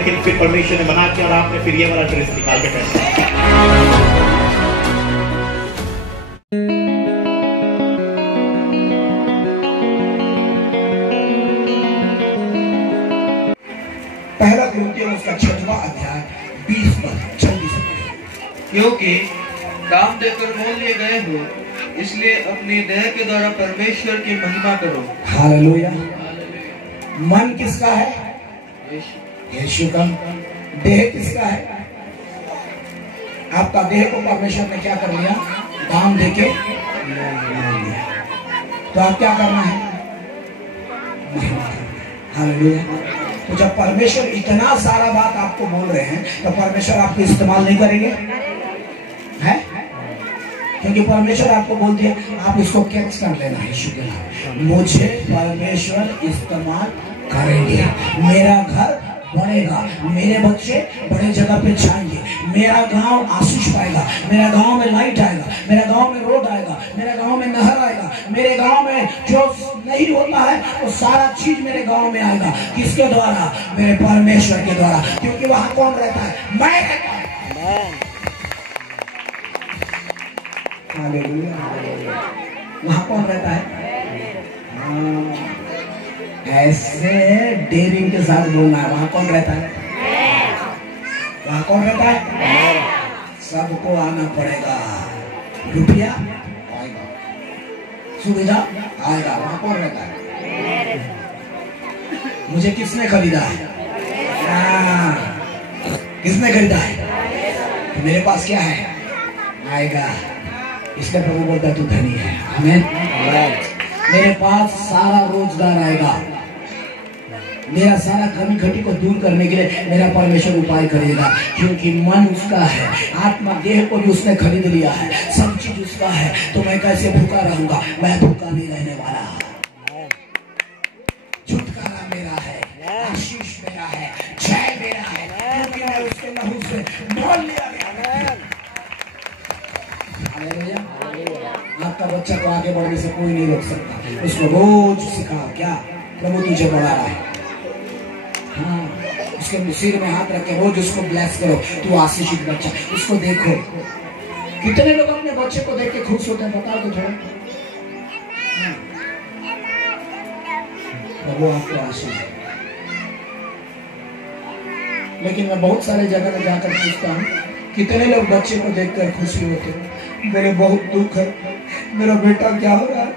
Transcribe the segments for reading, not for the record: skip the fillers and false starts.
लेकिन फिर परमेश्वर ने मना किया और आपने फिर ये वाला ड्रेस निकाल के पहना। पहला कुरिन्थियों उसका 6वां अध्याय 20 पद जल्दी से। क्योंकि दाम देकर मोल लिए गए हो, इसलिए अपनी देह के द्वारा परमेश्वर की महिमा करो। हालेलुया। मन किसका है? यीशु का। देह किसका है? आपका देह को परमेश्वर ने क्या कर लिया? दाम देके लिया। तो आप क्या करना है? महिमा करना। हालेलुया। तो जब परमेश्वर इतना सारा बात आपको बोल रहे हैं तो परमेश्वर आपको इस्तेमाल नहीं करेंगे है? क्योंकि परमेश्वर आपको बोल दिया, आप इसको कैच कर लेना। यीशु के नाम मुझे परमेश्वर इस्तेमाल करेंगे, मेरा घर बढ़ेगा, मेरे बच्चे बड़े जगह पे जाएंगे, मेरा गांव आशीष पाएगा, मेरा गांव में लाइट आएगा, मेरा गांव में रोड आएगा, मेरे गांव में नहर आएगा, मेरे गांव में जो नहीं होता है वो सारा चीज मेरे गांव में आएगा। किसके द्वारा? मेरे परमेश्वर के द्वारा। क्योंकि वहां कौन रहता है? मैं रहता हूं। हालेलुया। वहां कौन रहता है? ऐसे डेयरिंग के साथ बोलना है। वहां कौन रहता है? वहां कौन रहता है? सबको आना पड़ेगा। रुपया आएगा, सुविधा आएगा। वहां कौन रहता है? मुझे किसने खरीदा है? किसने खरीदा है? मेरे पास क्या है? आएगा। इसलिए प्रभु बोलता तू धनी है। आमीन। मेरे पास सारा रोजगार आएगा, मेरा सारा कमी घटी को दूर करने के लिए मेरा परमेश्वर उपाय करेगा। क्योंकि मन उसका है, आत्मा देह को भी उसने खरीद लिया है, सब चीज उसका है। तो मैं कैसे भूखा रहूंगा? मैं भूखा नहीं रहने वाला। छुटकारा मेरा है, आशीष मेरा है, जय मेरा है, क्योंकि मैं उसके लहू से मोल लिया गया। हालेलुया। आपका बच्चा को आगे बढ़ने से कोई नहीं रोक सकता। उसको रोज सिखाओ क्या प्रभु तुझे बढ़ा रहा है। हाँ, उसके सिर में हाथ रख के रोज उसको ब्लेस करो, तू आशीषित बच्चा। उसको देखो। कितने लोग अपने बच्चे को देख के खुश होते हैं बताओ तो थोड़ा। प्रभु आपको आशीष। लेकिन मैं बहुत सारे जगह में जाकर पूछता हूँ, कितने लोग बच्चे को देखकर खुशी होते हैं? मेरे बहुत दुख है, मेरा बेटा क्या हो रहा है,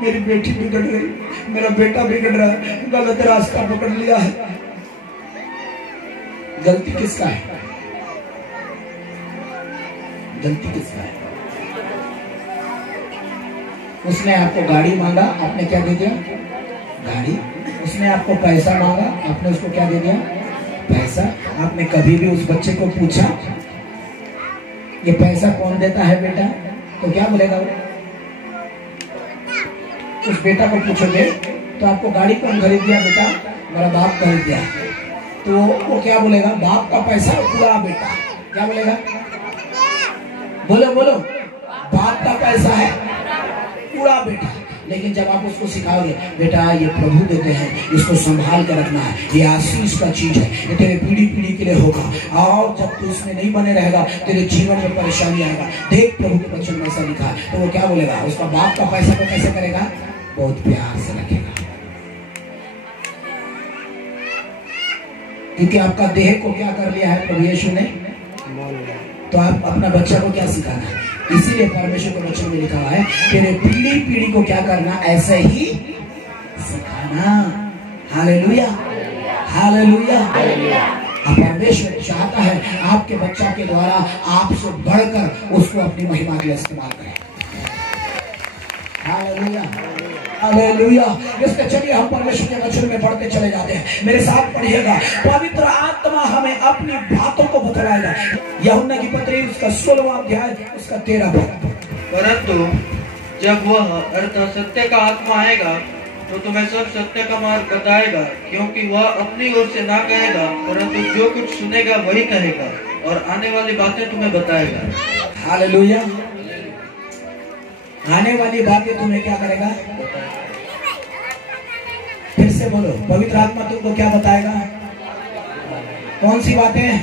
मेरी बेटी बिगड़ रही, मेरा बेटा बिगड़ रहा है, गलत रास्ता पकड़ लिया है। गलती किसका है? गलती किसका है? उसने आपको गाड़ी मांगा, आपने क्या दे दिया? गाड़ी। उसने आपको पैसा मांगा, आपने उसको क्या दे दिया? पैसा। आपने कभी भी उस बच्चे को पूछा ये पैसा कौन देता है बेटा? तो क्या बोलेगा वो? उस बेटा को पूछोगे तो आपको गाड़ी कौन खरीद दिया बेटा? मेरा बाप खरीद दिया। तो वो क्या बोलेगा? बाप का पैसा पूरा बेटा। क्या बोलेगा? बोलो बोलो। बाप का पैसा है पूरा बेटा। लेकिन जब आप उसको सिखाओगे बेटा ये प्रभु देते हैं, इसको संभाल कर रखना है, ये आशीष का चीज है, ये तेरे पीढ़ी पीढ़ी के लिए होगा, और जब तू इसमें नहीं बने रहेगा तेरे जीवन में परेशानी आएगा। देख प्रभु के वचन में ऐसा लिखा है। तो वो क्या बोलेगा? उसका बाप का पैसा को कैसे करेगा? बहुत प्यार से रखेगा। क्योंकि आपका देह को क्या कर लिया है प्रभु यीशु ने? तो आप अपना बच्चा को क्या सिखाना है? इसीलिए परमेश्वर के वचन में लिखा है तेरे पीढ़ी पीढ़ी को क्या करना? ऐसे ही सिखाना। Hallelujah, hallelujah. परमेश्वर चाहता है आपके बच्चा के द्वारा आपसे बढ़कर उसको अपनी महिमा के लिए इस्तेमाल करें। Hallelujah, hallelujah. इसलिए चलिए हम परमेश्वर के वचन में बढ़ते चले जाते हैं। मेरे साथ पढ़िएगा। पवित्र आत्मा हमें अपनी बातों को बतलाएगा। यूहन्ना की पत्री उसका 16वां अध्याय उसका 13 पद। परंतु जब वह अर्थात सत्य का आत्मा आएगा तो तुम्हें सब सत्य का मार्ग बताएगा, क्योंकि वह अपनी ओर से ना कहेगा, परंतु जो कुछ सुनेगा वही कहेगा और आने वाली बातें तुम्हें बताएगा। हालेलुया। आने वाली बातें तुम्हें क्या करेगा? फिर से बोलो। पवित्र आत्मा तुमको क्या बताएगा? कौन सी बातें?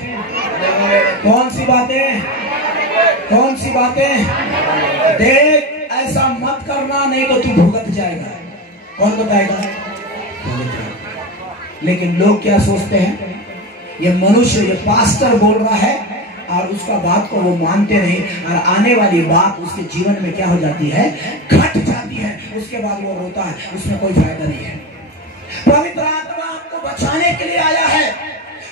कौन सी बातें? कौन सी बातें? देख, ऐसा मत करना, नहीं तो तू भुगत जाएगा। कौन बताएगा? लेकिन लोग क्या सोचते हैं, ये मनुष्य, ये पास्टर बोल रहा है और उसका बात को वो मानते नहीं, और आने वाली बात उसके जीवन में क्या हो जाती है? घट जाती है। उसके बाद वो रोता है, उसमें कोई फायदा नहीं है। पवित्र आत्मा आपको बचाने के लिए आया है।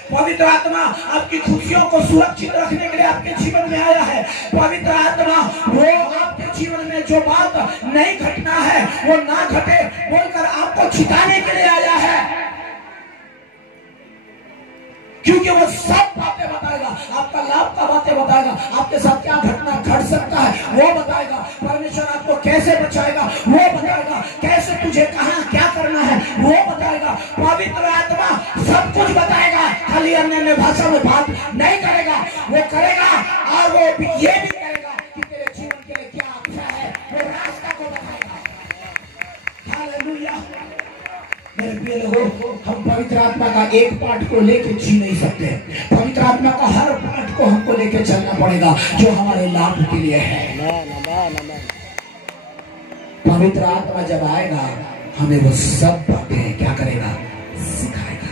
पवित्र आत्मा आपकी खुशियों को सुरक्षित रखने के लिए आपके जीवन में आया है। पवित्र आत्मा वो आपके जीवन में जो बात नहीं घटना है वो ना घटे बोलकर आपको छिपाने के लिए आया है, क्योंकि वो सब बातें बताएगा, आपका लाभ का बातें बताएगा, आपके साथ क्या घटना घट सकता है वो बताएगा, परमेश्वर आपको कैसे बचाएगा वो बताएगा, कैसे तुझे कहां क्या करना है वो बताएगा। पवित्र आत्मा सब कुछ बताएगा, खाली अन्य भाषा में बात नहीं करेगा, वो करेगा और वो ये भी करेगा कि तेरे जीवन के लिए क्या अच्छा है, वो रास्ता को बताएगा। हालेलुया। मेरे प्रिय लोगों, हम पवित्र आत्मा का एक पार्ट को लेके जी नहीं सकते। पवित्र आत्मा का हर पार्ट को हमको लेके चलना पड़ेगा जो हमारे लाभ के लिए है। पवित्र आत्मा जब आएगा हमें वो सब बातें क्या करेगा? सिखाएगा।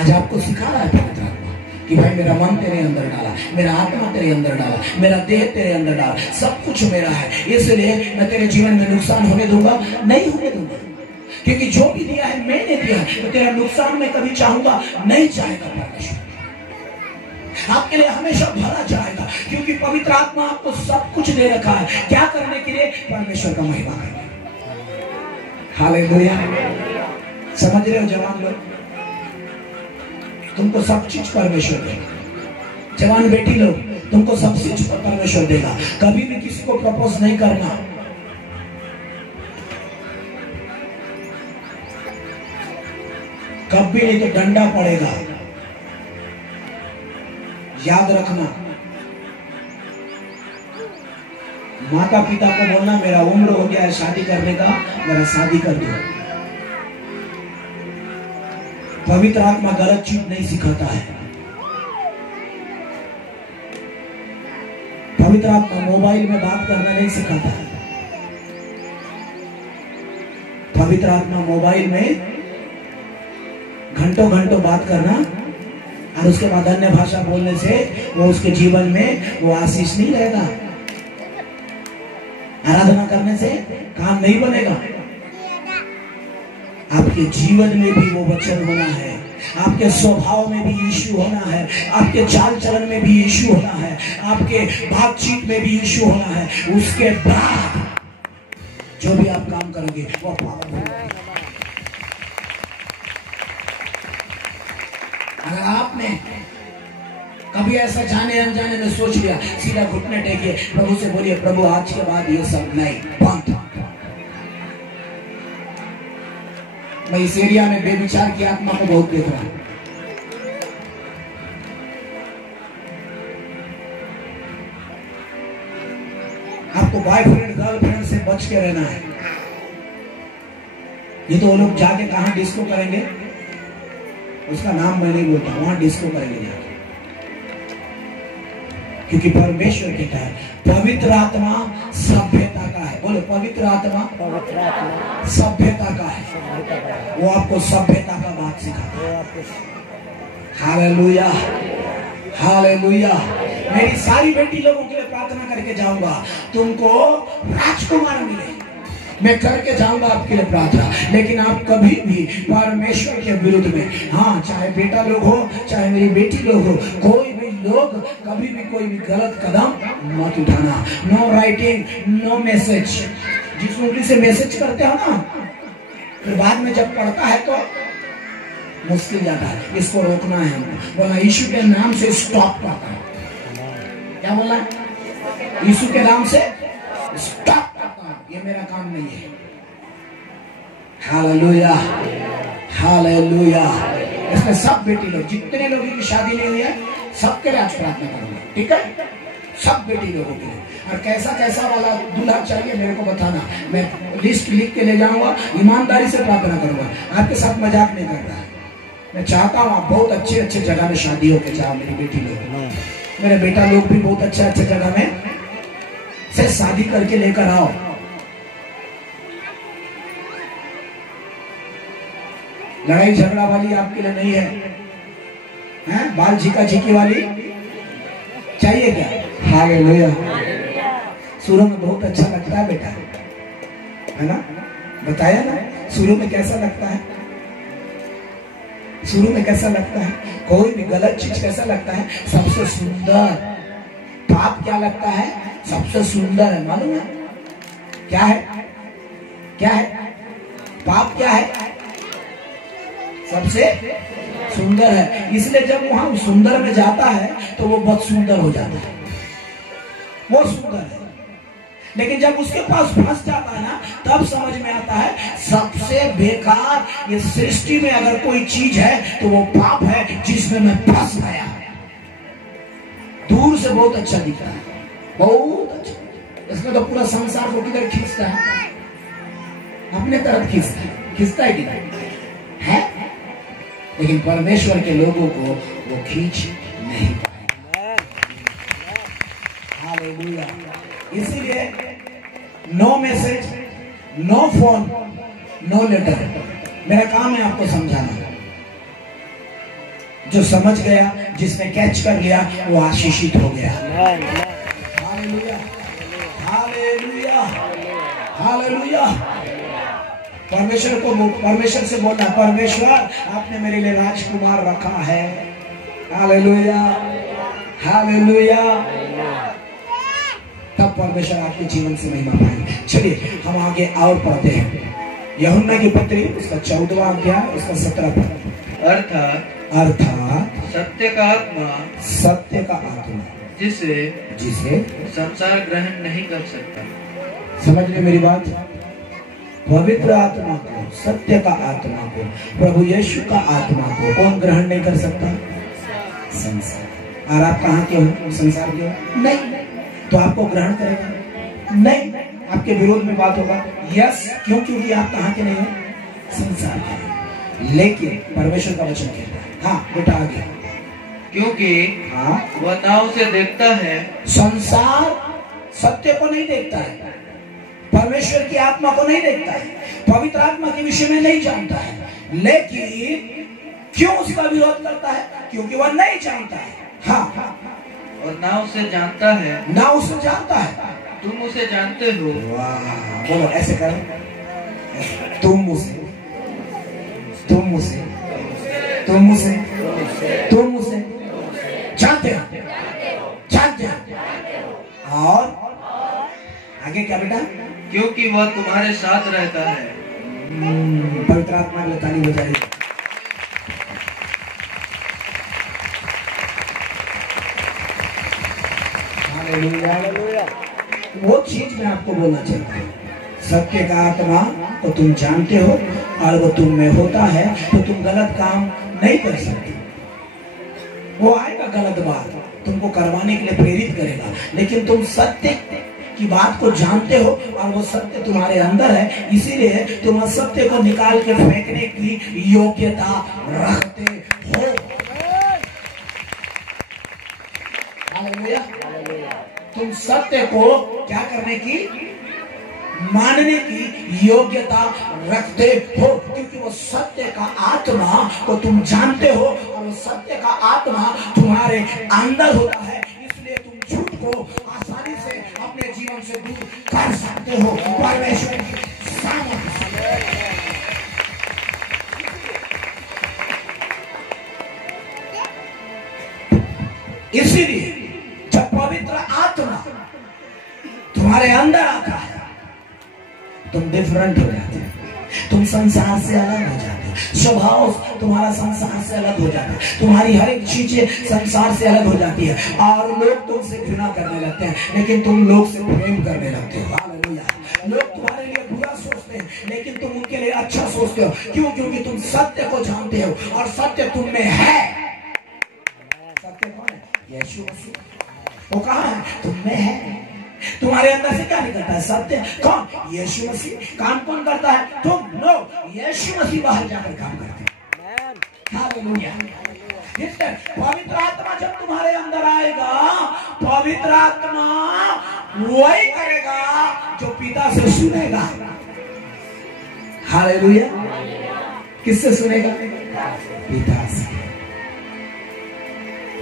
आज आपको सिखा रहा है पवित्र आत्मा कि भाई मेरा मन तेरे अंदर डाला, मेरा आत्मा तेरे अंदर डाला, मेरा देह तेरे अंदर डाला, सब कुछ मेरा है, इसलिए मैं तेरे जीवन में नुकसान होने दूंगा नहीं, होने दूंगा, क्योंकि जो भी दिया है मैंने दिया है, तो तेरा नुकसान मैं कभी चाहूंगा नहीं चाहेगा। परमेश्वर आपके लिए हमेशा भरा जाएगा, क्योंकि पवित्र आत्मा आपको सब कुछ दे रखा है। क्या करने के लिए? परमेश्वर का महिमा करने। हालेलुया। समझ रहे हो जवान लोग? तुमको सब चीज परमेश्वर देगा। जवान बेटी लोग, तुमको सब चीज परमेश्वर देगा। कभी भी किसी को प्रपोज नहीं करना, कभी नहीं तो डंडा पड़ेगा, याद रखना। माता पिता को बोलना मेरा उम्र हो गया है शादी करने का, मेरा शादी कर दो। पवित्र आत्मा गलत चीज नहीं सिखाता है। पवित्र आत्मा मोबाइल में बात करना नहीं सिखाता है। पवित्र आत्मा मोबाइल में घंटों घंटों बात करना और उसके बाद अन्य भाषा बोलने से वो उसके जीवन में वो आशीष नहीं रहेगा। आराधना करने से काम नहीं बनेगा। आपके जीवन में भी वो वचन होना है, आपके स्वभाव में भी यीशु होना है, आपके चाल चलन में भी यीशु होना है, आपके बातचीत में भी यीशु होना है। उसके बाद जो भी आप काम करोगे वो पावन होगा। अगर आपने कभी ऐसा जाने अनजाने में सोच लिया, सीधा घुटने टेकिए, प्रभु से बोलिए प्रभु आज के बाद ये सब नहीं, बंद। मैं इस एरिया में बेविचार की आत्मा को बहुत देख रहा हूं। आपको बॉयफ्रेंड गर्लफ्रेंड से बच के रहना है। ये तो वो लोग जाके कहां डिस्को करेंगे, उसका नाम मैं नहीं बोलता, वहां डिस्को करेंगे जाके, क्योंकि परमेश्वर कहता है पवित्र आत्मा सभ्यता का है। बोलो पवित्र आत्मा सभ्यता का है। वो आपको सभ्यता का बात सिखाता है। Hallelujah, hallelujah. मेरी सारी बेटी लोगों के लिए प्रार्थना करके जाऊंगा, तुमको राजकुमार मिले, मैं करके जाऊंगा आपके लिए प्रार्थना। लेकिन आप कभी भी परमेश्वर के विरुद्ध में, हाँ चाहे बेटा लोग हो चाहे मेरी बेटी लोग हो, कोई भी लोग कभी भी कोई भी गलत कदम मत उठाना। No writing, no message. जिस उंगली से मैसेज करते हो ना, फिर बाद में जब पढ़ता है तो मुश्किल जाता है। इसको रोकना है हमको। बोला यीशु के नाम से स्टॉप करता है। क्या बोला? यीशु के नाम से स्टॉप करता है। ये मेरा काम नहीं है। Hallelujah, hallelujah. इसमें सब बेटी लोग, जितने लोगों की शादी नहीं हुई है, सबके लिए आज प्रार्थना करूंगा, ठीक है? सब बेटी लोगों के लिए। और कैसा कैसा वाला दूल्हा चाहिए मेरे को बताना, मैं लिस्ट लिख के ले जाऊंगा, ईमानदारी से प्रार्थना करूंगा। आपके साथ मजाक नहीं कर रहा है। मैं चाहता हूँ आप बहुत अच्छे अच्छे जगह में शादी होके जाओ। मेरी बेटी लोग, मेरे बेटा लोग भी बहुत अच्छे अच्छे जगह में से शादी करके लेकर आओ। लड़ाई झगड़ा वाली आपके लिए नहीं है, बाल झिका झिकी वाली चाहिए क्या? हालेलुया। शुरू में बहुत अच्छा लगता है बेटा, है ना? बताया ना शुरू में कैसा लगता है? शुरू में कैसा लगता है? कोई भी गलत चीज कैसा लगता है? सबसे सुंदर। पाप क्या लगता है? सबसे सुंदर है। मालूम है क्या है? क्या है पाप? क्या है? सबसे सुंदर है। इसलिए जब वहां सुंदर में जाता है तो वो बहुत सुंदर हो जाता है, वो सुंदर है। लेकिन जब उसके पास फंस जाता है ना, तब समझ में आता है सबसे बेकार ये सृष्टि में अगर कोई चीज है तो वो पाप है, जिसमें मैं फंस गया। दूर से बहुत अच्छा दिखता है, बहुत अच्छा। इसमें तो पूरा संसार को किधर खींचता है? अपने तरफ खींचता है किधर है? लेकिन परमेश्वर के लोगों को वो खींच नहीं पाएगा। हालेलुया। इसीलिए no message, no phone, no letter. मेरा काम है आपको समझाना। जो समझ गया, जिसने कैच कर लिया, वो आशीषित हो गया। Hallelujah, hallelujah, hallelujah. परमेश्वर से बोलना, परमेश्वर आपने मेरे लिए राजकुमार रखा है। Hallelujah, hallelujah. तब परमेश्वर आपके जीवन से महिमा पाएंगे। चलिए हम आगे और पढ़ते हैं। यूहन्ना की पत्री उसका 14वां अध्याय उसका 17 पद। अर्थात सत्य का आत्मा जिसे संसार ग्रहण नहीं कर सकता। समझ ले मेरी बात। पवित्र आत्मा को, सत्य का आत्मा को, प्रभु यीशु का आत्मा को कौन ग्रहण नहीं कर सकता? संसार। और आप कहाँ के हो? संसार के हो? नहीं। तो आपको ग्रहण करेगा? नहीं। आपके विरोध में बात होगा? यस। क्यों? क्योंकि आप कहाँ के नहीं हो? संसार के। लेकिन परमेश्वर का वचन कहता है, हाँ बेटा आगे, क्योंकि हाँ वह नाव से देखता है। संसार सत्य को नहीं देखता है, परमेश्वर की आत्मा को नहीं देखता है, पवित्र आत्मा के विषय में नहीं जानता है। लेकिन क्यों उसका विरोध करता है? क्योंकि वह नहीं जानता है। हाँ। और ना उसे जानता है, ना उसे जानता है। तुम उसे जानते हो। वाह, बोलो ऐसे करो। तुम उसे जानते हो। और आगे क्या बेटा? क्योंकि वह तुम्हारे साथ रहता है। पवित्र आत्मा ने ताली बजाई। वो चीज मैं आपको बोलना चाहता हूँ, सत्य का आत्मा को तुम जानते हो और वो तुम में होता है तो तुम गलत काम नहीं कर सकते। वो आएगा गलत बात तुमको करवाने के लिए प्रेरित करेगा, लेकिन तुम सत्य की बात को जानते हो और वो सत्य तुम्हारे अंदर है, इसीलिए तुम असत्य को निकाल के फेंकने की योग्यता रखते हो। हालेलुया। तुम सत्य को क्या करने की? मानने की योग्यता रखते हो, क्योंकि वो सत्य का आत्मा को तुम जानते हो और वो सत्य का आत्मा तुम्हारे अंदर होता है, इसलिए तुम झूठ को आसानी से अपने जीवन से दूर कर सकते हो। परमेश्वर की सामर्थ। इसीलिए जब पवित्र आत्मा तुम्हारे अंदर आता है तुम डिफरेंट हो जाते हो, तुम संसार से अलग हो जाते हो, स्वभाव तुम्हारा संसार से अलग हो जाता है, तुम्हारी हर एक चीजें संसार से अलग हो जाती है और लोग तुमसे घृणा करने लगते हैं, लेकिन तुम लोग से प्रेम करने लगते हो। हालेलुया। लोग तुम्हारे लिए बुरा सोचते हैं, लेकिन तुम उनके लिए अच्छा सोचते हो। क्यों? क्योंकि तुम सत्य को जानते हो और सत्य तुम में है। सत्य कौन है? यीशु मसीह। वो कहाँ है? तुम में है। तुम्हारे अंदर से क्या निकलता है? सत्य। कौन? यीशु मसीह। काम कौन करता है? तुम। नो, यीशु मसीह बाहर जाकर काम करते हैं। हालेलुया। इसलिए पवित्र आत्मा जब तुम्हारे अंदर आएगा, पवित्र आत्मा वही करेगा जो पिता से सुनेगा। हालेलुया। किससे सुनेगा? पिता से।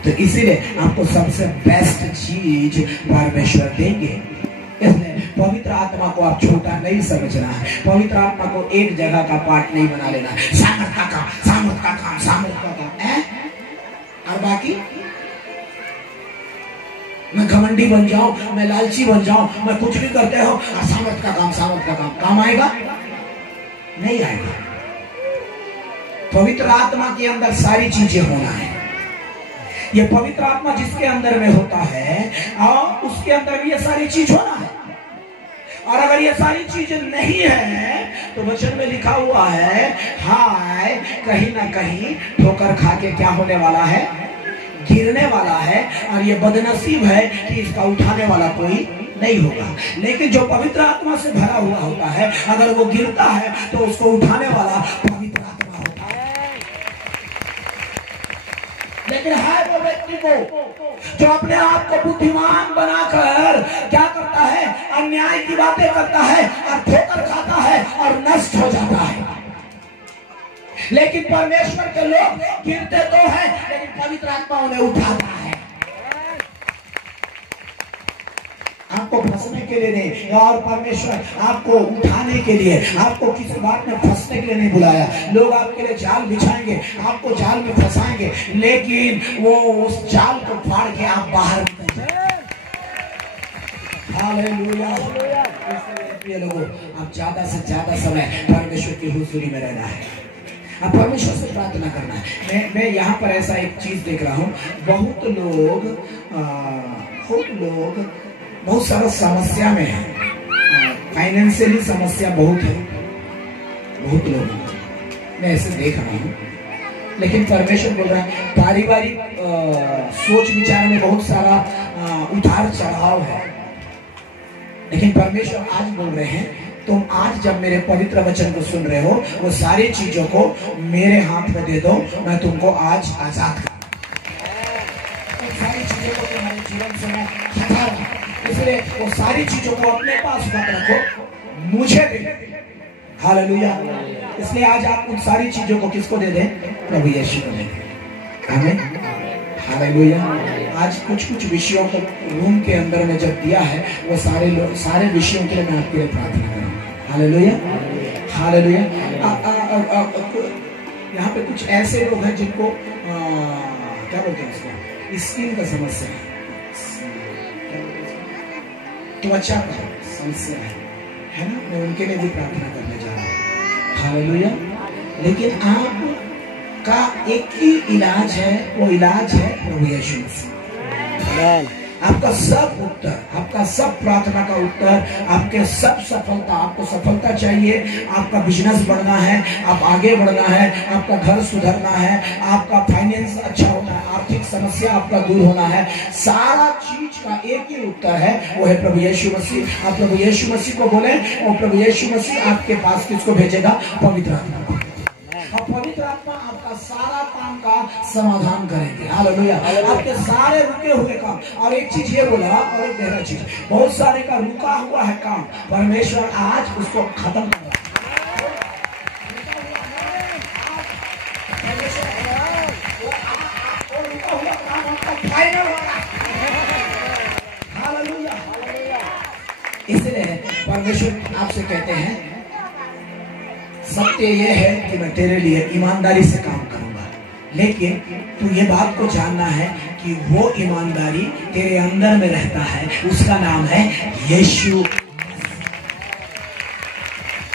तो इसीलिए आपको सबसे बेस्ट चीज परमेश्वर देंगे। इसलिए पवित्र आत्मा को आप छोटा नहीं समझना है। पवित्र आत्मा को एक जगह का पार्ट नहीं बना लेना है। सामर्थ का काम, सामर्थ का काम, सामर्थ का काम है। और बाकी मैं घमंडी बन जाऊं, मैं लालची बन जाऊं, मैं कुछ भी करते हो, सामर्थ का काम, सामर्थ का काम आएगा? नहीं आएगा। पवित्र आत्मा के अंदर सारी चीजें होना है। ये पवित्र आत्मा जिसके अंदर में होता है और उसके अंदर भी ये सारी चीज होना है। और अगर ये सारी चीज नहीं है तो वचन में लिखा हुआ है, हाय कहीं ना कहीं ठोकर खा के क्या होने वाला है? गिरने वाला है। और ये बदनसीब है कि इसका उठाने वाला कोई नहीं होगा। लेकिन जो पवित्र आत्मा से भरा हुआ होता है, अगर वो गिरता है तो उसको उठाने वाला पवित्र आत्मा होता है। लेकिन है वो व्यक्ति को जो अपने आप को बुद्धिमान बनाकर क्या करता है? अन्याय की बातें करता है और ठोकर खाता है और नष्ट हो जाता है। लेकिन परमेश्वर के लोग गिरते तो हैं, लेकिन पवित्र आत्मा उन्हें उठाता है। आपको फंसने के लिए नहीं, और परमेश्वर आपको उठाने के लिए, आपको किसी बात में फंसने के लिए नहीं बुलाया। लोग आपके लिए जाल बिछाएंगे, आपको जाल में फंसाएंगे, लेकिन वो उस जाल को फाड़ के आप बाहर निकल जाएंगे। हालेलुया। इसलिए लोगों, आप ज्यादा से ज्यादा समय परमेश्वर की हुजूरी में रहना है। अब परमेश्वर से प्रार्थना करना है। मैं यहाँ पर ऐसा एक चीज देख रहा हूँ, बहुत लोग बहुत सारा समस्या में है। फाइनेंशियली समस्या बहुत है, बहुत लोग, मैं ऐसे देख रहा हूँ। लेकिन परमेश्वर बोल रहा है पारिवारिक सोच विचार में बहुत सारा उतार चढ़ाव है। लेकिन परमेश्वर आज बोल रहे हैं, तुम आज जब मेरे पवित्र वचन को सुन रहे हो, वो सारी चीजों को मेरे हाथ में दे दो, मैं तुमको आज आजाद कर सारी चीजों को तुम्हारे जीवन से मैं हटा दूं। इसलिए वो सारी चीजों को अपने पास मत रखो, मुझे दे। हालेलुया। इसलिए आज आप उन सारी चीजों को किसको दे दें? प्रभु यीशु को दे दें। आमीन। हालेलुया। आज कुछ विषयों को रूम के अंदर में जब दिया है, वो सारे विषयों के लिए मैं आपके लिए प्रार्थना करूँ। हालेलुया। हालेलुया। यहाँ पे कुछ ऐसे लोग हैं जिनको क्या बोलते हैं उसको, स्किन का समस्या है, त्वचा का समस्या है ना? मैं उनके लिए भी प्रार्थना करने जा रहा हूँ। हालेलुया। लेकिन आप का एक ही इलाज है, वो इलाज है प्रभु यीशु मसीह। आपका सब उत्तर, आपका सब प्रार्थना का उत्तर, आपके सब सफलता, आपको सफलता चाहिए, आपका बिजनेस बढ़ना है, आप आगे बढ़ना है, आपका घर सुधरना है, आपका फाइनेंस अच्छा होना है, आर्थिक समस्या आपका दूर होना है, सारा चीज का एक ही उत्तर है, वो है प्रभु यीशु मसीह। आप प्रभु यीशु मसीह को बोले और प्रभु यीशु मसीह आपके पास किसको भेजेगा? पवित्र आत्मा को। और पवित्र आत्मा आपका सारा काम का समाधान करेंगे। हालेलुया। आपके सारे रुके हुए काम। और एक चीज ये बोला, और एक गहरा चीज, बहुत सारे का रुका हुआ है काम, परमेश्वर आज उसको खत्म कर रहा है। रुका हुआ काम आपका फाइनल हो रहा है। हालेलुया। इसलिए परमेश्वर आपसे कहते हैं, सत्य यह है कि मैं तेरे लिए ईमानदारी से काम करूंगा, लेकिन तू ये बात को जानना है कि वो ईमानदारी तेरे अंदर में रहता है, उसका नाम है यीशु।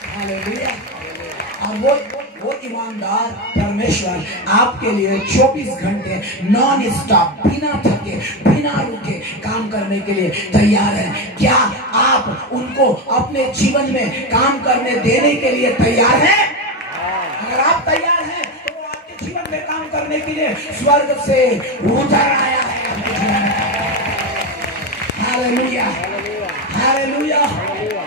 हालेलुया। और वो ईमानदार परमेश्वर आपके लिए 24 घंटे नॉन स्टॉप, बिना थके, बिना रुके काम करने के लिए तैयार है। क्या आप उनको अपने जीवन में काम करने देने के लिए तैयार हैं? अगर आप तैयार हैं तो वो आपके जीवन में काम करने के लिए स्वर्ग से उतर आया है। हालेलुया। हालेलुया।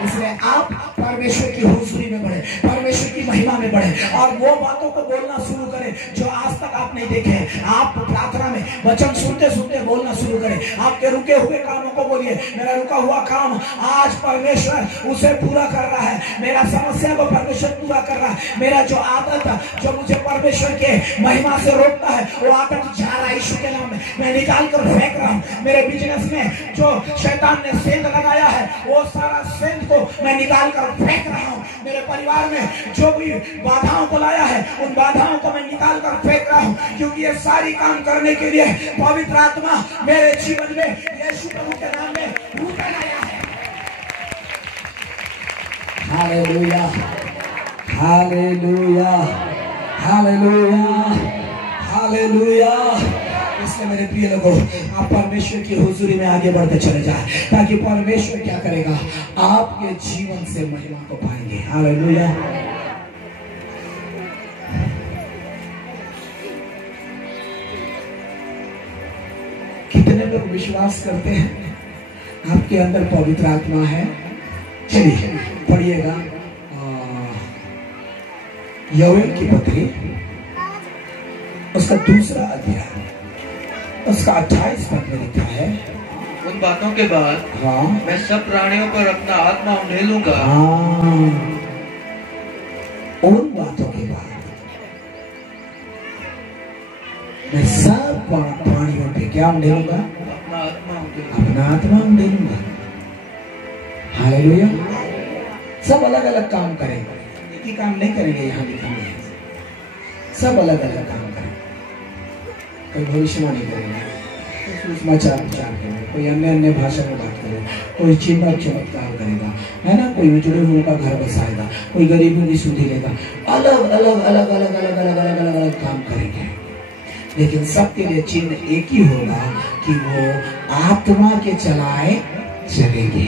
इसलिए आप परमेश्वर की हुजूरी में बढ़े, परमेश्वर की महिमा में बढ़े और वो बातों को बोलना शुरू करें जो आज तक आप नहीं देखे हैं। आप प्रार्थना में वचन सुनते सुनते बोलना शुरू करें। आपके रुके हुए कामों को बोलिए, मेरा रुका हुआ काम आज परमेश्वर उसे पूरा कर रहा है। मेरा समस्या को परमेश्वर पूरा कर रहा है। मेरा जो आदत जो मुझे परमेश्वर के महिमा से रोकता है वो आदत जा रहा है यीशु के नाम में मैं निकाल कर फेंक रहा हूँ। मेरे बिजनेस में जो शैतान ने सेंध लगाया है वो सारा सेंध को मैं निकाल कर फेंक रहा हूँ। मेरे परिवार में जो भी बाधाओं को लाया है उन बाधाओं को मैं निकाल कर फेंक रहा हूँ, क्योंकि ये सारी काम करने के लिए पवित्र आत्मा मेरे जीवन में यीशु प्रभु के नाम में उतर आया है। Hallelujah, hallelujah, hallelujah, hallelujah. इसलिए मेरे प्रिय लोगों, आप परमेश्वर की हुजूरी में आगे बढ़ते चले जाए, ताकि परमेश्वर क्या करेगा, आपके जीवन से महिमा को पाएंगे। हालेलुया। कितने लोग विश्वास करते हैं आपके अंदर पवित्र आत्मा है? चलिए पढ़िएगा योएल की पत्री उसका 2 अध्याय उसका 28 पद में लिखा है, उन बातों के बाद हाँ मैं सब प्राणियों पर अपना आत्मा उंडेलूंगा। हाँ, उन बातों के बाद मैं सब प्राणियों पे क्या उंडेलूंगा? अपना आत्मा उंडेलूंगा। हालेलुया। सब अलग अलग काम करेंगे, एक ही काम नहीं करेंगे। यहाँ लिखा है सब अलग अलग काम करेंगे। कोई भविष्यवाणी करेगा, कोई समाचार प्रचार करेगा, कोई अन्य अन्य भाषा में बात करेगा, कोई चिन्ह चमत्कार करेगा, है ना, कोई उजड़े हुए का घर बसाएगा, कोई गरीबों की सुधि लेगा। अलग अलग अलग अलग अलग अलग अलग अलग अलग काम करेंगे, लेकिन सबके लिए चिन्ह एक ही होगा कि वो आत्मा के चलाए चलेंगे।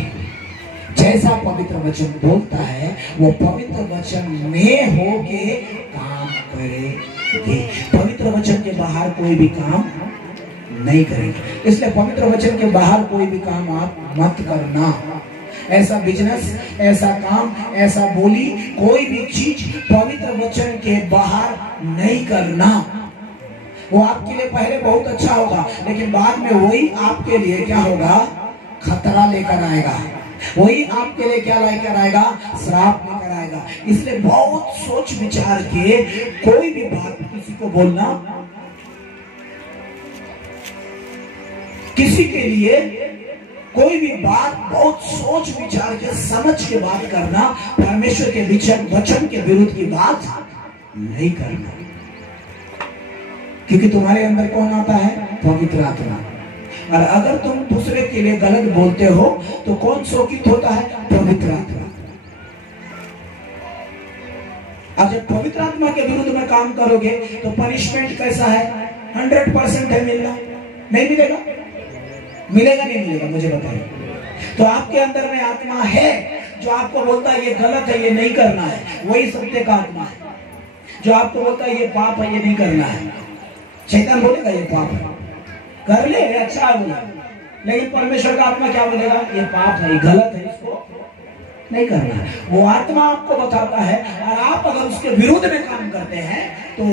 जैसा पवित्र वचन बोलता है वो पवित्र वचन में होके काम करेंगे। पवित्र वचन के बाहर कोई भी काम नहीं करेंगे। इसलिए पवित्र वचन के बाहर कोई भी काम आप मत करना। ऐसा बिजनेस, ऐसा काम, ऐसा बोली, कोई भी चीज पवित्र वचन के बाहर नहीं करना। वो आपके लिए पहले बहुत अच्छा होगा, लेकिन बाद में वही आपके लिए क्या होगा, खतरा लेकर आएगा। वही आपके लिए क्या लेकर आएगा, श्राप लेकर आएगा। इसलिए बहुत सोच विचार के कोई भी बात किसी को बोलना, किसी के लिए कोई भी बात बहुत सोच विचार के समझ के बात करना, परमेश्वर के वचन के विरुद्ध की बात नहीं करना। क्योंकि तुम्हारे अंदर कौन आता है, पवित्र आत्मा। और अगर तुम दूसरे के लिए गलत बोलते हो तो कौन शोकित होता है, पवित्र आत्मा। अब जब पवित्र आत्मा के विरुद्ध में काम करोगे तो पनिशमेंट कैसा है, 100% है मिलना। नहीं मिलेगा, मिलेगा नहीं मिलेगा, मुझे बताइए। तो आपके अंदर में आत्मा है जो आपको बोलता है ये गलत है, ये नहीं करना है, वही सत्य का आत्मा है। जो आपको बोलता है ये पाप है, ये नहीं करना है, शैतान बोलेगा ये पाप है, कर ले, अच्छा है बोला। लेकिन परमेश्वर का आत्मा क्या बोलेगा, ये पाप है, ये गलत है, इसको नहीं करना है। वो आत्मा आपको बताता है, और आप अगर उसके विरुद्ध में काम करते हैं तो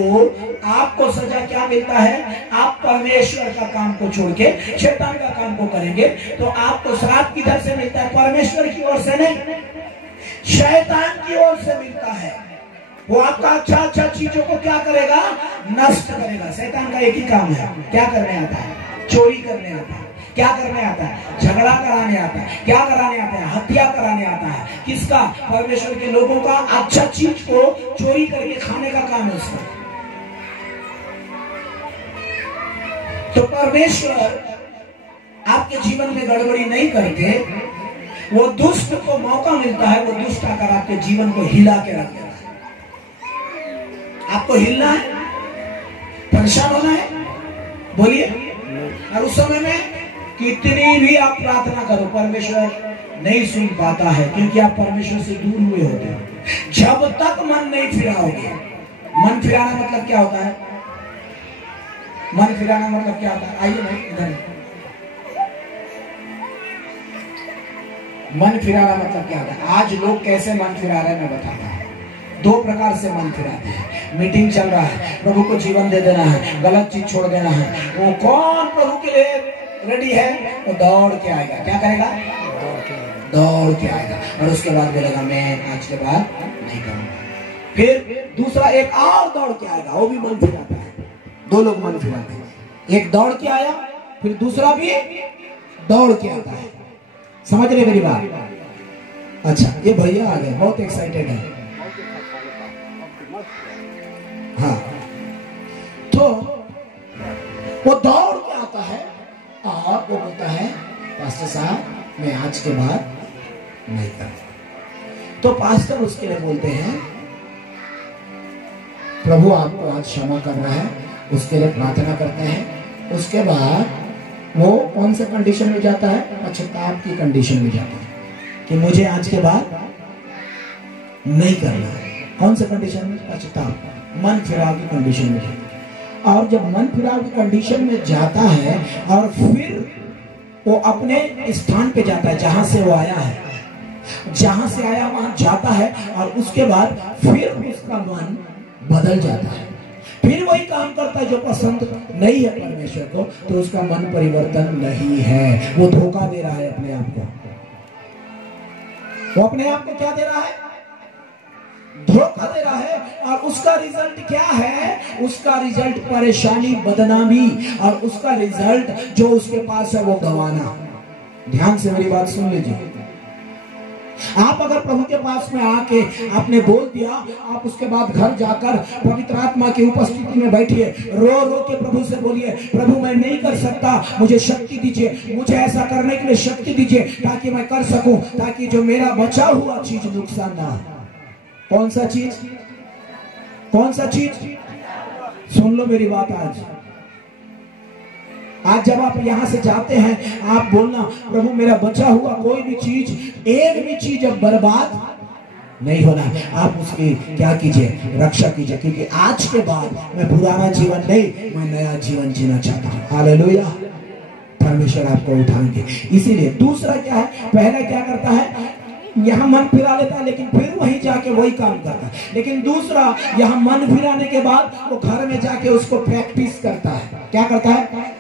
आपको सजा क्या मिलता है, आप परमेश्वर का काम को छोड़ के शैतान का काम को करेंगे तो आपको श्राप किधर से मिलता है, परमेश्वर की ओर से नहीं, शैतान की ओर से मिलता है। वो आपका अच्छा अच्छा चीजों को क्या करेगा, नष्ट करेगा। शैतान का एक ही काम है, क्या करने आता है, चोरी करने आता है, क्या करने आता है, झगड़ा कराने आता है, क्या कराने आता है, हत्या कराने आता है। किसका, परमेश्वर के लोगों का अच्छा चीज को चोरी करके खाने का काम है उसका। तो परमेश्वर आपके जीवन में गड़बड़ी नहीं करके, वो दुष्ट को मौका मिलता है, वो दुष्ट आकर आपके जीवन को हिला के रख देता है। आपको हिलना है, परेशान होना है, बोलिए। और उस समय में कितनी भी आप प्रार्थना करो, परमेश्वर नहीं सुन पाता है, क्योंकि आप परमेश्वर से दूर हुए होते हैं। जब तक मन नहीं फिराओगे, मन फिराना मतलब क्या होता है, मन फिराना मतलब क्या होता है, आइए भाई इधर। मन फिराना मतलब क्या होता है, आज लोग कैसे मन फिरा रहे हैं मैं बताता हूं। दो प्रकार से मन फिराते हैं। मीटिंग चल रहा है, प्रभु को जीवन दे देना है, गलत चीज छोड़ देना है, वो कौन प्रभु के लिए रेडी है? वो दौड़ के आएगा। क्या करेगा? दौड़ के आएगा और उसके बाद बोलेगा मैं आज के बाद नहीं करूंगा। फिर दूसरा एक और दौड़ के आएगा, वो भी मन फिराता है। दो लोग मन फिराते हैं, एक दौड़ के आया, फिर दूसरा भी दौड़ के आता है। समझ रहे मेरी बात? अच्छा, ये भैया आ गए, बहुत एक्साइटेड है। हाँ, तो वो दौड़ के आता है और वो बोलता है पास्टर साहब मैं आज के बाद नहीं करूंगा। तो पास्टर उसके लिए बोलते हैं प्रभु आपको आज क्षमा करना है, उसके लिए प्रार्थना करते हैं। उसके बाद वो कौन से कंडीशन में जाता है? पश्चाताप की कंडीशन में जाता है कि मुझे आज के बाद नहीं करना है। कौन से कंडीशन में? पश्चाताप, मन फिराव की कंडीशन में जाता है। और जब मन फिराव की कंडीशन में जाता है और फिर वो अपने स्थान पे जाता है जहां से वो आया है, जहां से आया वहां जाता है और उसके बाद फिर उसका मन बदल जाता है, फिर वही काम करता है जो पसंद नहीं है परमेश्वर को, तो उसका मन परिवर्तन नहीं है। वो धोखा दे रहा है अपने आप को। वो अपने आप को क्या दे रहा है? धोखा दे रहा है। और उसका रिजल्ट क्या है? उसका रिजल्ट परेशानी, बदनामी, और उसका रिजल्ट जो उसके पास है वो गंवाना। ध्यान से मेरी बात सुन लीजिए। आप अगर प्रभु के पास में आके आपने बोल दिया, आप उसके बाद घर जाकर पवित्र आत्मा की उपस्थिति में बैठिए, रो रो के प्रभु से बोलिए प्रभु मैं नहीं कर सकता, मुझे शक्ति दीजिए, मुझे ऐसा करने के लिए शक्ति दीजिए ताकि मैं कर सकूं, ताकि जो मेरा बचा हुआ चीज नुकसान ना हो। कौन सा चीज? कौन सा चीज? सुन लो मेरी बात। आज जब आप यहां से जाते हैं आप बोलना प्रभु मेरा बचा हुआ कोई भी चीज, एक भी चीज अब बर्बाद नहीं होना। आप उसकी क्या कीजिए? रक्षा कीजिए, क्योंकि आज के बाद मैं पुराना जीवन नहीं, मैं नया जीवन जीना चाहता हूं। हालेलुया। परमेश्वर आपको उठाएंगे। इसीलिए दूसरा क्या है? पहला क्या करता है? यहाँ मन फिरा लेता है लेकिन फिर वहीं जाके वही काम करता है। लेकिन दूसरा, यहाँ मन फिराने के बाद वो घर में जाके उसको प्रैक्टिस करता है। क्या करता है?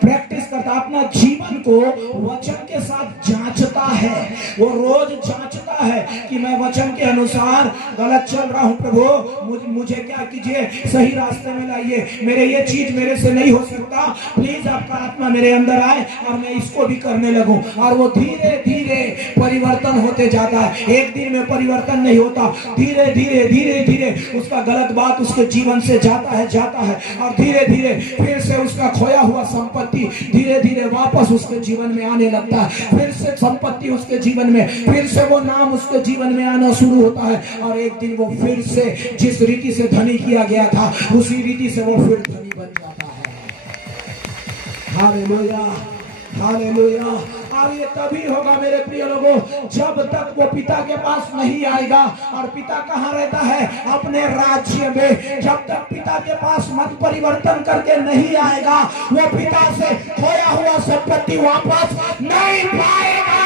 प्रैक्टिस करता है। अपना जीवन को वचन के साथ जांचता है। वो रोज जांचता है कि मैं वचन के अनुसार गलत चल रहा हूं, प्रभु मुझे क्या कीजिए, सही रास्ते में लाइए, मेरे ये चीज मेरे से नहीं हो सकता, प्लीज आपका आत्मा मेरे अंदर आए और मैं इसको भी करने लगूं। और वो धीरे धीरे परिवर्तन होते जाता है। एक दिन में परिवर्तन नहीं होता, धीरे धीरे धीरे धीरे उसका गलत बात उसके जीवन से जाता है और धीरे धीरे फिर से उसका खोया हुआ संपत्ति धीरे धीरे वापस उसके जीवन में आने लगता है। फिर से संपत्ति उसके जीवन में, फिर से वो नाम उसके जीवन में आना शुरू होता है और एक दिन वो फिर से जिस रीति से धनी किया गया था उसी रीति से वो फिर धनी बन जाता है। Hallelujah, hallelujah. और ये तभी होगा मेरे प्रिय लोगों जब तक वो पिता के पास नहीं आएगा। और पिता कहाँ रहता है? अपने राज्य में। जब तक पिता के पास मन परिवर्तन करके नहीं आएगा वो पिता से खोया हुआ संपत्ति वापस नहीं पाएगा,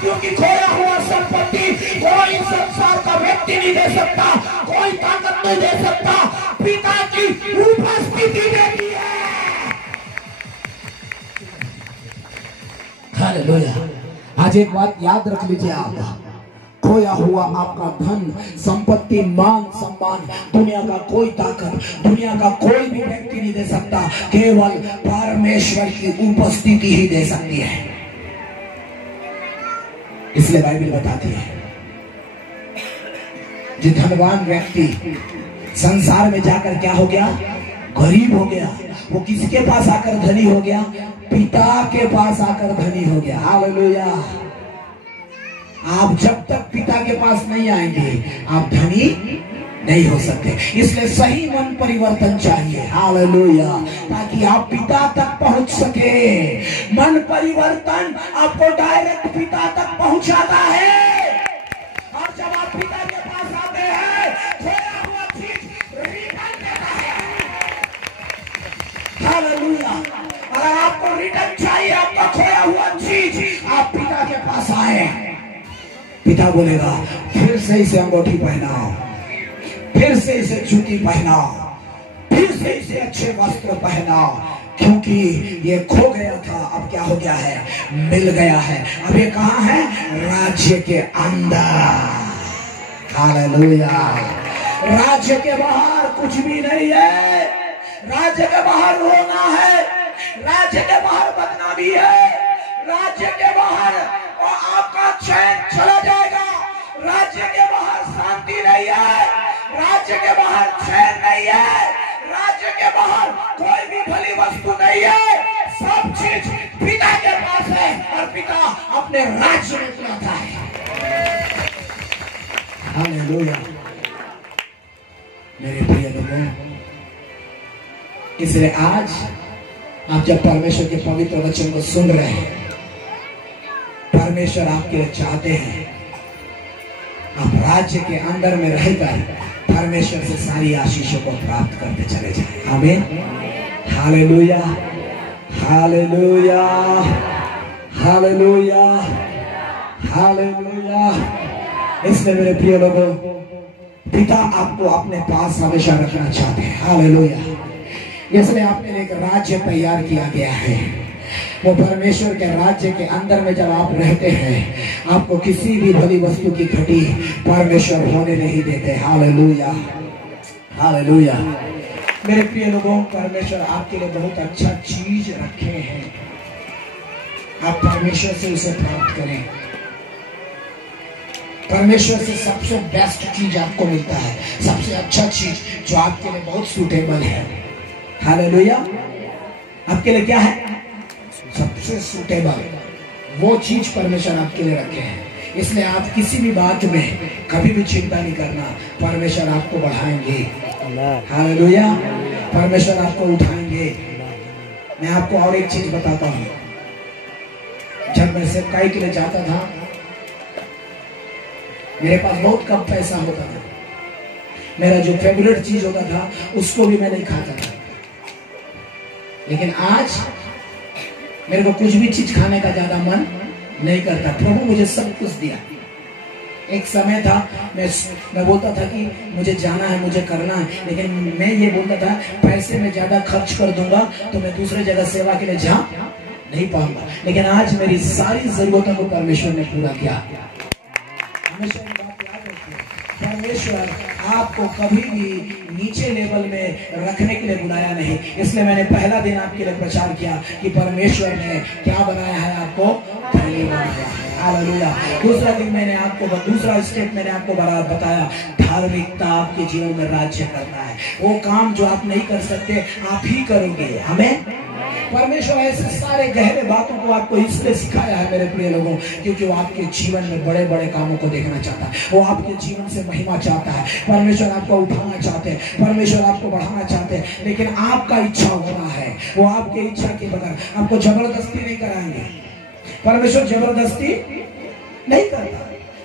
क्योंकि खोया हुआ संपत्ति कोई संसार का व्यक्ति नहीं दे सकता, कोई ताकत नहीं दे सकता, पिता की उपस्थिति देती है। हालेलुया। आज एक बात याद रख लीजिए, आप खोया हुआ आपका धन, संपत्ति, मान सम्मान दुनिया का कोई ताकत, दुनिया का कोई भी व्यक्ति नहीं दे सकता, केवल परमेश्वर की उपस्थिति ही दे सकती है। इसलिए बाइबल बताती है जो धनवान व्यक्ति संसार में जाकर क्या हो गया? गरीब हो गया। वो किसके पास आकर धनी हो गया? पिता के पास आकर धनी हो गया। हालेलुया। आप जब तक पिता के पास नहीं आएंगे आप धनी नहीं हो सकते। इसलिए सही मन परिवर्तन चाहिए। हालेलुया। ताकि आप पिता तक पहुंच सके। मन परिवर्तन आपको डायरेक्ट पिता तक पहुंचाता है। और जब आप पिता के पास आते हैं खोया हुआ चीज रिटर्न देता है। हालेलुया। अगर आपको रिटर्न चाहिए, आपका खोया हुआ चीज, आप पिता के पास आए, पिता बोलेगा फिर से इसे अंगूठी पहनाओ, फिर से इसे जूती पहनाओ, फिर से इसे अच्छे वस्त्र पहनाओ, क्योंकि ये खो गया था, अब क्या हो गया है, मिल गया है। अब ये कहाँ है, राज्य के अंदर। हालेलुया। राज्य के बाहर कुछ भी नहीं है, राज्य के बाहर रोना है, राज्य के बाहर बदनामी है, राज्य के बाहर और आपका चैन चला जाएगा, राज्य के बाहर शांति नहीं है, राज्य के बाहर चैन नहीं है, राज्य के बाहर कोई भी भली वस्तु नहीं है, सब चीज पिता के पास है और पिता अपने राज्य में चलाता है। हालेलुया। मेरे प्रिय लोगों, इसलिए आज आप जब परमेश्वर के पवित्र वचन को सुन रहे हैं, परमेश्वर आपके लिए चाहते हैं आप राज्य के अंदर में रहकर परमेश्वर से सारी आशीषों को प्राप्त करते चले जाएं। आमीन। Hallelujah, hallelujah, hallelujah, hallelujah. इसलिए मेरे प्रिय लोगों, पिता आपको अपने पास हमेशा रखना चाहते हैं। हालेलुया। इसलिए आपके लिए एक राज्य तैयार किया गया है। वो परमेश्वर के राज्य के अंदर में जब आप रहते हैं, आपको किसी भी भली वस्तु की घटी परमेश्वर होने नहीं देते। Hallelujah, hallelujah. मेरे प्रिय लोगों, परमेश्वर आपके लिए बहुत अच्छा चीज रखे हैं, आप परमेश्वर से उसे प्राप्त करें। परमेश्वर से सबसे बेस्ट चीज आपको मिलता है, सबसे अच्छा चीज जो आपके लिए बहुत सूटेबल है। हालेलुया। आपके लिए क्या है, सबसे सूटेबल वो चीज परमेश्वर आपके लिए रखे हैं। इसलिए आप किसी भी बात में कभी भी चिंता नहीं करना, परमेश्वर आपको बढ़ाएंगे। हालेलुया। परमेश्वर आपको उठाएंगे। मैं आपको और एक चीज बताता हूँ, जब मैं सेवकाई के लिए जाता था, मेरे पास बहुत कम पैसा होता था, मेरा जो फेवरेट चीज होता था उसको भी मैं नहीं खाता था। लेकिन आज मेरे को कुछ भी चीज खाने का ज्यादा मन नहीं करता। प्रभु मुझे सब कुछ दिया। एक समय था मैं बोलता था कि मुझे जाना है, मुझे करना है, लेकिन मैं ये बोलता था पैसे में ज्यादा खर्च कर दूंगा तो मैं दूसरे जगह सेवा के लिए जा नहीं पाऊंगा। लेकिन आज मेरी सारी जरूरतों को परमेश्वर ने पूरा किया। हमेशा ये बात याद रखिए, परमेश्वर आपको कभी भी नीचे लेवल में रखने के लिए बुलाया नहीं। इसलिए मैंने पहला दिन आपके लिए प्रचार किया कि परमेश्वर ने क्या बनाया है, आपको धनी बनाया है। हालेलुया। दूसरा दिन मैंने आपको, दूसरा स्टेप मैंने आपको बताया, धार्मिकता आपके जीवन में राज्य करता है। वो काम जो आप नहीं कर सकते आप ही करोगे। हमें परमेश्वर ऐसे सारे गहरे बातों को आपको इसलिए सिखाया है मेरे प्रिय लोगों, क्योंकि वो आपके जीवन में बड़े बड़े कामों को देखना चाहता है। वो आपके जीवन से महिमा चाहता है। परमेश्वर आपको उठाना चाहते हैं, परमेश्वर आपको बढ़ाना चाहते हैं, लेकिन आपका इच्छा होना है। वो आपके इच्छा के बगैर आपको जबरदस्ती नहीं कराएंगे। परमेश्वर जबरदस्ती नहीं करता।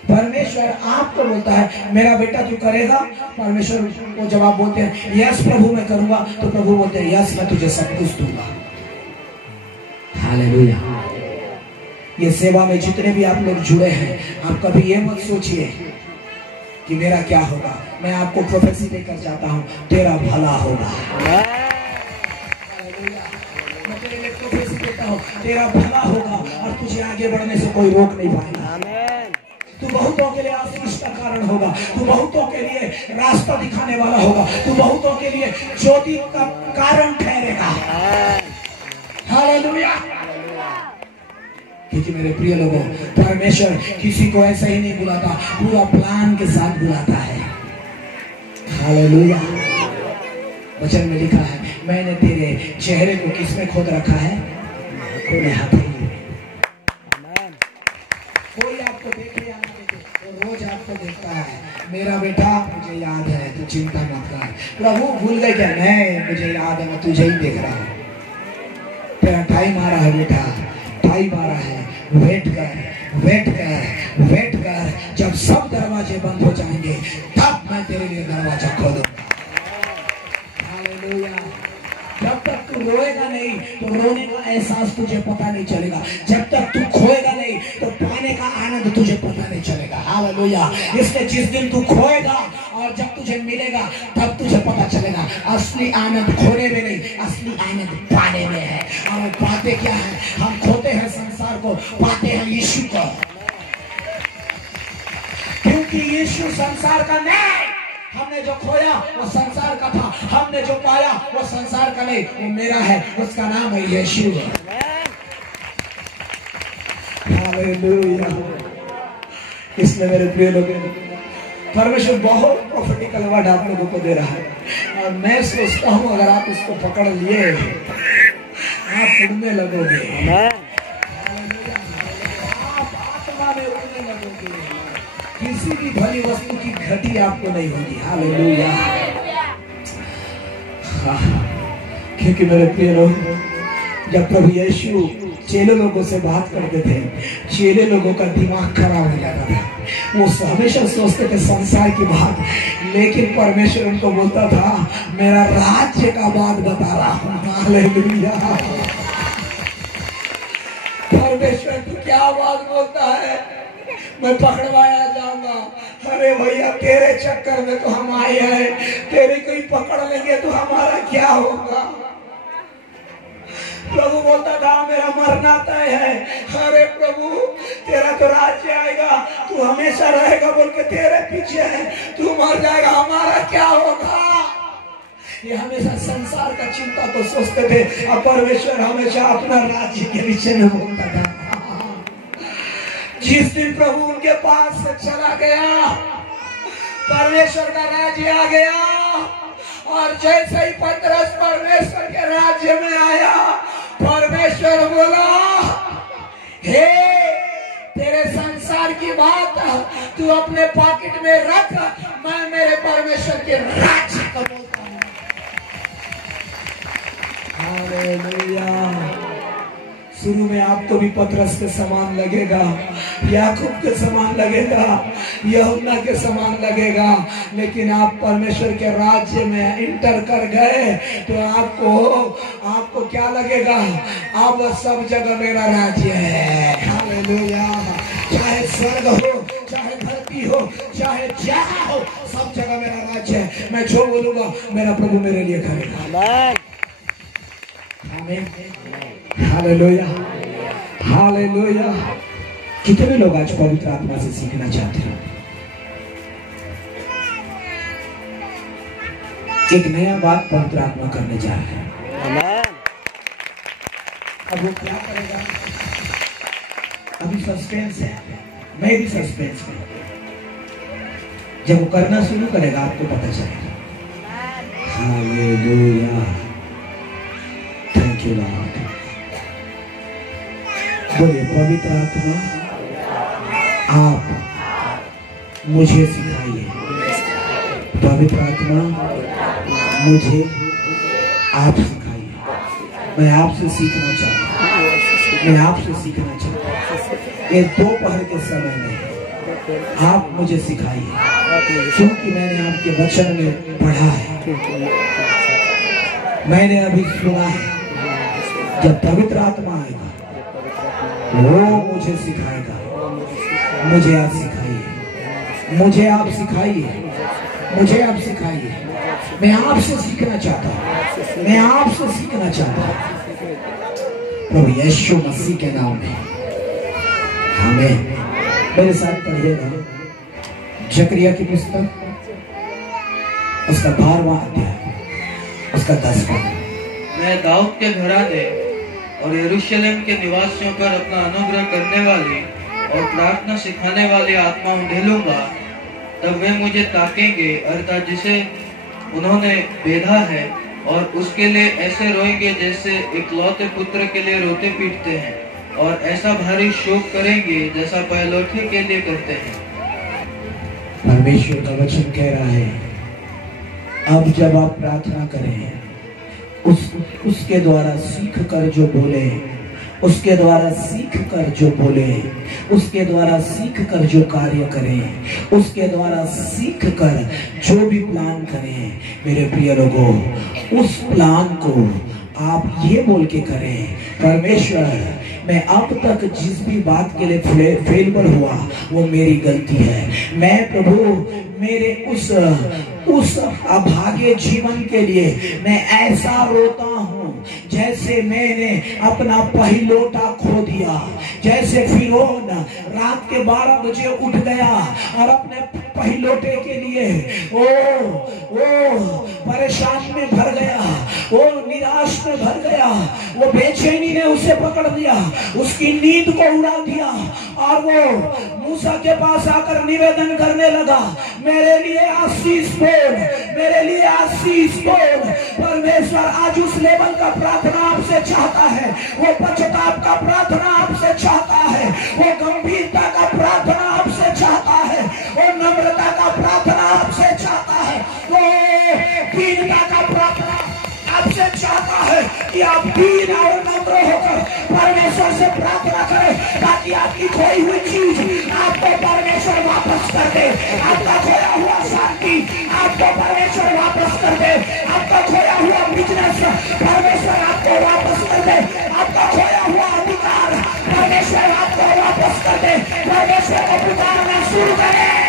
परमेश्वर आपको बोलता है मेरा बेटा तू करेगा। परमेश्वर को जब आप बोलते हैं यस प्रभु मैं करूंगा, तो प्रभु बोलते हैं यस मैं तुझे सब कुछ दूंगा। हालेलुया। ये सेवा में जितने भी आप लोग जुड़े हैं, आप कभी ये मत सोचिए कि मेरा क्या होगा। मैं आपको प्रोफेसी देकर जाता हूं, तेरा भला होगा। मैं तेरे लिए प्रोफेसी देता हूं, तेरा भला होगा और तुझे आगे बढ़ने से कोई रोक नहीं पाएगा। तू बहुतों के लिए आशीष का कारण होगा, तू बहुतों के लिए रास्ता दिखाने वाला होगा, तू बहुतों के लिए ज्योति का कारण ठहरेगा। हालेलुया। क्योंकि मेरे प्रिय लोगों, परमेश्वर किसी को ऐसा ही नहीं बुलाता, पूरा प्लान के साथ बुलाता है। हालेलुया। वचन में लिखा है मैंने तेरे चेहरे को किसमें खोद रखा है, अपने हाथों में। कोई आपको देखे या ना देखे, वो रोज आपको देखता है। मेरा बेटा मुझे याद है, तू चिंता मत कर। प्रभु भूल गए क्या? नहीं, मुझे याद है, मैं तुझे ही देख रहा हूँ। तेरा टाइम आ रहा है बेटा, टाइम आ रहा है। वेट कर, वेट कर, वेट कर। जब सब दरवाजे बंद हो जाएंगे तब मैं तेरे लिए दरवाजा खोलूंगा। हालेलुया। जब तक तू रोएगा नहीं तो रोने का एहसास तुझे पता नहीं चलेगा। जब तक तू खोएगा नहीं तो पाने का आनंद तुझे पता नहीं चलेगा। हालेलुया। इसलिए जिस दिन तू खोएगा और और जब तुझे मिलेगा तब तुझे पता चलेगा असली आनंद खोने में नहीं, असली आनंद पाने में है। और पाते क्या है? हम खोते हैं संसार को, पाते हैं यीशु को, क्योंकि यीशु संसार का नहीं। हमने जो खोया वो संसार का था, हमने जो पाया वो संसार का नहीं, वो मेरा है, उसका नाम है यीशु। हालेलुया। इसलिए मेरे प्रिय लोग, परमेश्वर बहुत प्रॉफिटिकल वर्ड आप लोगों को दे रहा है और मैं सोचता हूं अगर आप इसको पकड़ लिए आप उड़ने लगोगे, आप आत्मा में उड़ने लगोगे, किसी भी भली वस्तु की घटी आपको नहीं होगी। हालेलुया। क्योंकि मेरे प्रिय लोग, जब प्रभु यीशु चेले लोगों से बात करते थे, चेले लोगों का दिमाग खराब हो जाता था, वो हमेशा सोचते थे संसार की बात, लेकिन परमेश्वर उनको बोलता था मेरा राज्य का बात बता रहा हूँ। हालेलुया। परमेश्वर की क्या बात बोलता है? मैं पकड़वाया जाऊंगा। अरे भैया, तेरे चक्कर में तो हम आए हैं, तेरे कोई पकड़ लेंगे तो हमारा क्या होगा? प्रभु बोलता था मेरा मरना तय है। अरे प्रभु, तेरा तो राज्य आएगा, तू हमेशा रहेगा बोल के तेरे पीछे है, तू मर जाएगा, हमारा क्या होगा? ये हमेशा संसार का चिंता तो सोचते थे, और परमेश्वर हमेशा अपना राज्य के विषय में बोलता था। जिस दिन प्रभु उनके पास से चला गया, परमेश्वर का राज्य आ गया, और जैसे ही पतरस परमेश्वर के राज्य में आया, परमेश्वर बोला हे, तेरे संसार की बात तू अपने पॉकेट में रख, मैं मेरे परमेश्वर के राज्य को बोलता हूं। हालेलुया। शुरू में आपको भी पतरस के समान लगेगा, याकूब के समान लगेगा, यूहन्ना के समान लगेगा, लेकिन आप परमेश्वर के राज्य में इंटर कर गए तो आपको क्या लगेगा? अब सब जगह मेरा राज्य है। हालेलुया। चाहे स्वर्ग हो, चाहे धरती हो, चाहे जहां हो, सब जगह मेरा राज्य है। मैं जो बोलूंगा मेरा प्रभु मेरे लिए करेगा। आमीन। हालेलुया। हालेलुया। कितने लोग आज पवित्र आत्मा से सीखना चाहते हैं? एक नया बात पवित्र आत्मा करने जा रहे हैं। अब वो क्या करेगा? अभी सस्पेंस है, मैं भी सस्पेंस में। जब वो करना शुरू करेगा आपको पता चलेगा। हालेलुया। Thank you Lord. बोलिए, पवित्र आत्मा आप मुझे सिखाइए। पवित्र आत्मा मुझे आप सिखाइए। मैं आपसे सीखना चाहता हूँ, मैं आपसे सीखना चाहता हूँ। ये दोपहर के समय में आप मुझे सिखाइए, क्योंकि मैंने आपके वचन में पढ़ा है, मैंने अभी सुना है। जब पवित्र आत्मा आएगा वो मुझे सिखाएगा। मुझे आप सिखाइए, मुझे आप सिखाइए, मुझे आप सिखाइए। मैं आपसे सीखना चाहता हूँ, मैं आपसे सीखना चाहता हूँ। प्रभु यीशु मसीह के नाम में आमीन। मेरे साथ पढ़िएगा जकरिया की पुस्तक, उसका 12वां अध्याय, उसका 10वां। मैं दाऊद के घराने और यरूशलेम के निवासियों पर अपना अनुग्रह करने वाली और प्रार्थना सिखाने वाली आत्मा उंडेलूंगा। तब वे मुझे ताकेंगे, अर्थात जिसे उन्होंने बेधा है, और उसके लिए ऐसे रोएंगे जैसे इकलौते पुत्र के लिए रोते पीटते हैं, और ऐसा भारी शोक करेंगे जैसा पहलौठे के लिए करते हैं। परमेश्वर का वचन कह रहा है, अब जब आप प्रार्थना करें, उसके द्वारा सीख कर जो बोले, उसके द्वारा सीख कर जो बोले, उसके द्वारा सीख कर जो कार्य करें, उसके द्वारा सीख कर जो भी प्लान करें, मेरे प्रिय लोगों, उस प्लान को आप ये बोल के करें, परमेश्वर मैं अब तक जिस भी बात के लिए फेलवर हुआ वो मेरी गलती है। मैं प्रभु मेरे उस अभागे जीवन के लिए मैं ऐसा रोता हूँ जैसे मैंने अपना पहिलोटा खो दिया, जैसे फिरौन रात के 12 बजे उठ गया और अपने पहिलोटे के लिए ओ परेशानी में भर गया, वो निराश में भर गया, वो बेचैनी ने उसे पकड़ लिया, उसकी नींद को उड़ा दिया और वो मूसा के पास आकर निवेदन करने लगा, मेरे लिए आशीष बोल, मेरे लिए आशीष बोल। परमेश्वर आज उस लेवल का प्रार्थना आपसे चाहता है, वो पश्चाताप का प्रार्थना आपसे चाहता है, वो गंभीरता का प्रार्थना आपसे चाहता है, वो नम्रता का प्रार्थना आपसे चाहता है, वो दीनता का प्रार्थना आपसे चाहता है कि आप दीन और नम्र होकर परमेश्वर से प्रार्थना करें ताकि आपकी खोई हुई चीज आपको परमेश्वर वापस कर दे, आपका खोया हुआ शांति आपको परमेश्वर वापस कर दे, आपका खोया हुआ बिजनेस परमेश्वर आपको वापस कर दे, आपका खोया हुआ अधिकार परमेश्वर आपको वापस कर दे। परमेश्वर को पुकारना शुरू करें।